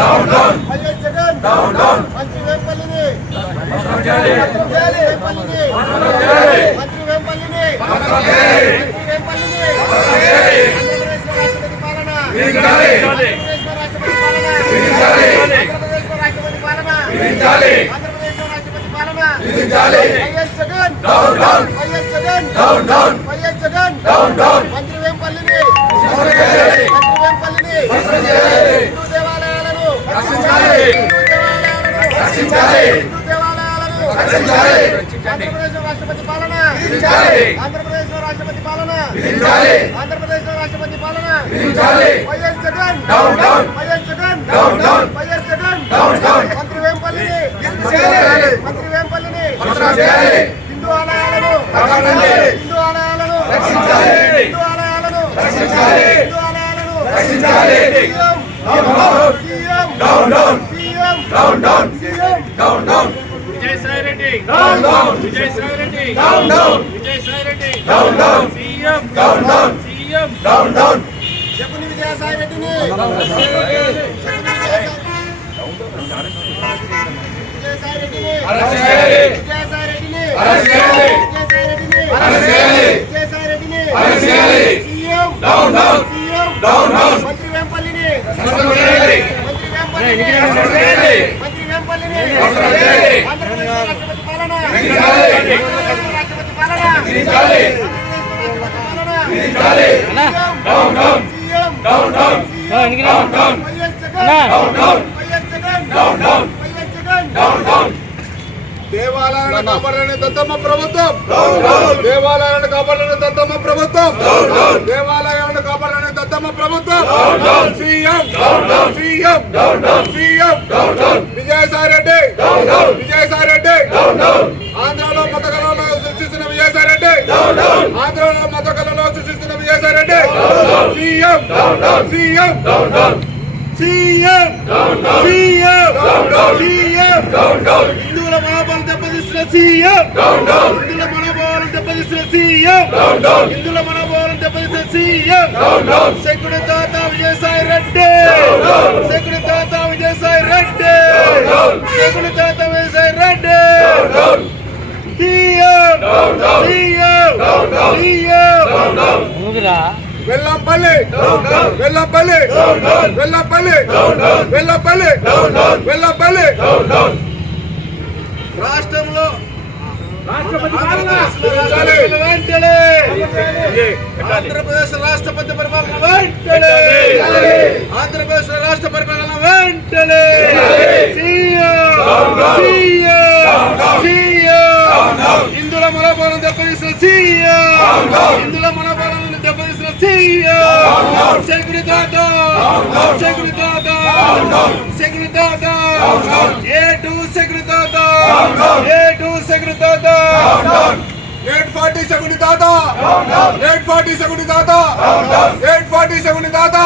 YS Jagan మంత్రి వేంపల్లిని మంత్రి వేంపల్లిని మంత్రి వేంపల్లిని మంత్రి వేంపల్లిని ఆంధ్రప్రదేశ్లో రాష్ట్రపతి పాలన ఆంధ్రప్రదేశ్లో రాష్ట్రపతి పాలన ఆంధ్రప్రదేశ్లో రాష్ట్రపతి పాలన ఆంధ్రప్రదేశ్లో రాష్ట్రపతి పాలన YS Jagan YS Jagan YS Jagan మంత్రి వేంపల్లిని ఆంధ్రప్రదేశ్ రాష్ట్రపతి పాలన. ఆంధ్రప్రదేశ్ రాష్ట్రపతి పాలన. ఆంధ్రప్రదేశ్ రాష్ట్రపతి పాలన. YS Jagan. YS Jagan. YS Jagan. మంత్రి వేంపల్లిని. మంత్రి వేంపల్లిని. హిందూ ఆలయాలను. హిందూ ఆలయాలను. హిందూ ఆలయాలను. హిందూ ఆలయాలను. CM. CM. CM. Vijayasai Reddy Vijayasai Reddy Vijayasai Reddy CM CM చెప్పుని Vijayasai రెడ్డిని విజయసాయి రెడ్డిని విజయసాయి రెడ్డిని విజయసాయి రెడ్డిని విజయసాయి రెడ్డిని సీఎం సీఎం మంత్రి వేంపల్లిని మంత్రి వేంపల్లిని మంత్రి వేంపల్లిని ఆంధ్రప్రదేశ్ రాష్ట్రపతి పాలన ఆంధ్రప్రదేశ్ రాష్ట్రపతి పాలన ఆంధ్రప్రదేశ్ రాష్ట్రపతి పాలన CM CM CM YS Jagan YS Jagan YS Jagan దేవాలయాలను కాపాడని దత్తమ్మ ప్రభుత్వం. దేవాలయాలను కాపాడని దత్తమ్మ ప్రభుత్వం. దేవాలయాలను కాపాడని దత్తమ్మ ప్రభుత్వం. CM CM CM. Vijayasai Reddy CM CM CM CM CM హిందువుల మనోభావం దెబ్బతీసిన సీఎం హిందువుల మనోభావాలను దెబ్బతీసిన సీఎం హిందువుల మనోభావాలను దెబ్బతీసిన సీఎం శకుడి తాత విజయసాయి రెడ్డి శకుడి తాత విజయసాయి రెడ్డి శకుడి తాత Vijayasai Reddy CM CM CM Vellampalli. Vellampalli. Vellampalli. Vellampalli. Vellampalli. రాష్ట్రంలో ఆంధ్రప్రదేశ్ రాష్ట్రపతి పరిపాలన వెంటనే. ఆంధ్రప్రదేశ్ రాష్ట్ర పరిపాలన వెంటనే. హిందుల మనోభావం దెబ్బతీసిన సీఎం. శకుని తాత ఏ టు శకుని తాత ఏ టు శకుని తాత ఎయిట్ ఫార్టీ శకుని తాత ఎయిట్ ఫార్టీ శకుని తాత ఎయిట్ ఫార్టీ శకుని తాత